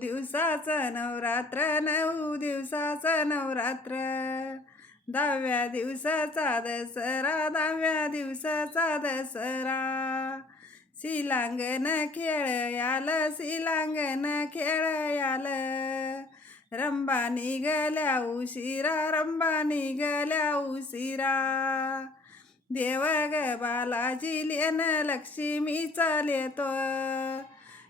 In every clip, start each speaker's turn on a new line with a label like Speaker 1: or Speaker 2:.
Speaker 1: दिवसाचं नवरात्र नऊ दिवसाचं नवरात्र दहाव्या दिवसाचा दसरा दहाव्या दिवसाचा दसरा. शिलांगण खेळ याल शिलांगण खेळ याल रंबा निघल्या उशिरा रंबा निघल्या उशिरा देव ग बालाजी लेन लक्ष्मीचा लेतो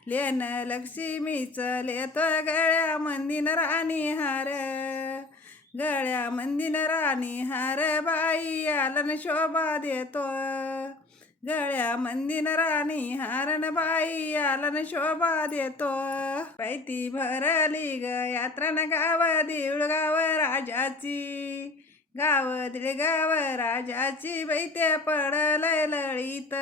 Speaker 1: लेन लक्ष्मीचं लेतो गळ्या मंदिन राणी हार. गळ्या मंदिन राणी हार बाई आलन शोभा देतो. गळ्या मंदिन राणी हारन बाई आलन शोभा देतो. पैती भरली ग यात्रान गाव देऊळ गाव राजाची. गाव दिळ गाव राजाची बैते पडलय लळीत.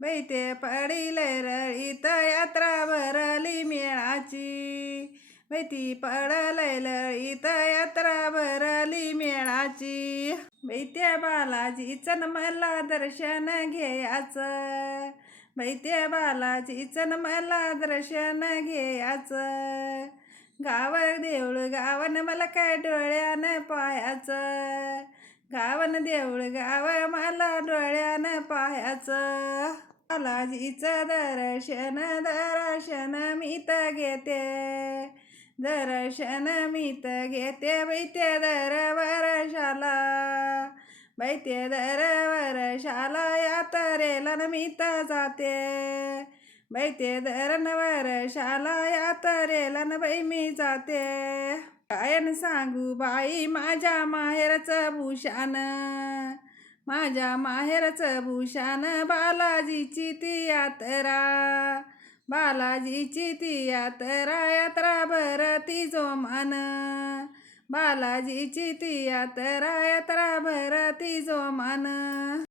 Speaker 1: बैते पडिलय रळीत यात्रा भरली मेळाची बैती पडलय लळीत यात्रा भरली मेळाची बैत्या बालाजीचं न मला दर्शन घ्यायचं. बैत्या बालाजीचं न मला दर्शन घ्यायचं. गाव देऊळ गावन मला काय डोळ्यानं पाहायचं. गावन देऊळ गाव मला डोळ्यानं पाहायचं. बालाजीचं दर्शन दर्शन मित घेते. दर्शन मित घेते बैते दर वरशाला बैते दर वरशाला यात्रेला न मी जाते. बैते दर वरशाला यात्रेला न बाई मी जाते. गायन सांगू बाई माझ्या माहेरचं भूषण. माझ्या माहेरचं भूषण बालाजीची ती यात्रा. बालाजीची ती यात्रा यात्रा भरती जोमान. बालाजीची ती यात्रा यात्रा भरती जोमान.